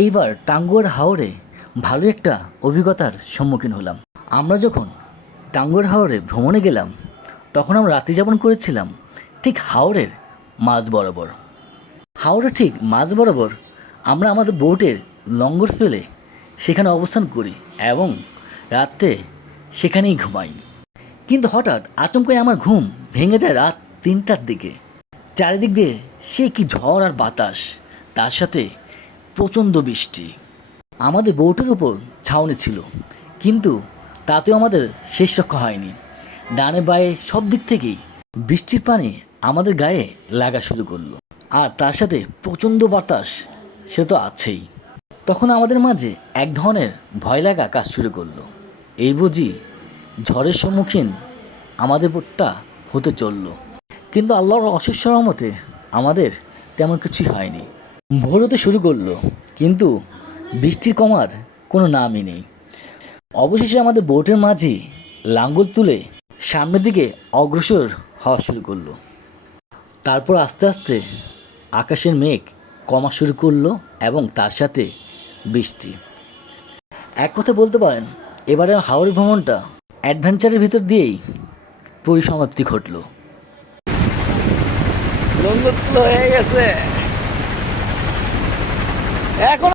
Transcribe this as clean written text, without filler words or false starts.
এইবার টাঙ্গুয়ার হাওরে ভালো একটা অভিজ্ঞতার সম্মুখীন হলাম। আমরা যখন টাঙ্গুয়ার হাওরে ভ্রমণে গেলাম তখন আমরা রাত্রিযাপন করেছিলাম ঠিক হাওরের মাঝ বরাবর। হাওরের ঠিক মাঝ বরাবর আমরা আমাদের বোটের লঙ্গর ফেলে সেখানে অবস্থান করি এবং রাত্রে সেখানেই ঘুমাই। কিন্তু হঠাৎ আচমকাই আমার ঘুম ভেঙে যায় রাত 3টার দিকে। চারিদিক দিয়ে সে কি ঝড় আর বাতাস, তার সাথে প্রচণ্ড বৃষ্টি। আমাদের বোটের উপর ছাউনি ছিল, কিন্তু তাতেও আমাদের শেষ রক্ষা হয়নি। ডানে বায়ে সব দিক থেকেই বৃষ্টির পানি আমাদের গায়ে লাগা শুরু করলো, আর তার সাথে প্রচণ্ড বাতাস সে তো আছেই। তখন আমাদের মাঝে এক ধরনের ভয় লাগা কাজ শুরু করলো। এই বুঝি ঝড়ের সম্মুখীন আমাদের বোটটা হতে চলল। কিন্তু আল্লাহর অশেষ রহমতে আমাদের তেমন কিছুই হয়নি। ভোর হতে শুরু করলো, কিন্তু বৃষ্টির কমার কোনো নামই নেই। অবশেষে আমাদের বোটের মাঝি লাঙ্গল তুলে সামনের দিকে অগ্রসর হওয়া শুরু করলো। তারপর আস্তে আস্তে আকাশের মেঘ কমা শুরু করলো এবং তার সাথে বৃষ্টি। এক কথা বলতে পারেন এবারে হাওড় ভ্রমণটা অ্যাডভেঞ্চারের ভিতর দিয়েই পরিসমাপ্তি ঘটলো। লঙ্গর হয়ে গেছে এখন।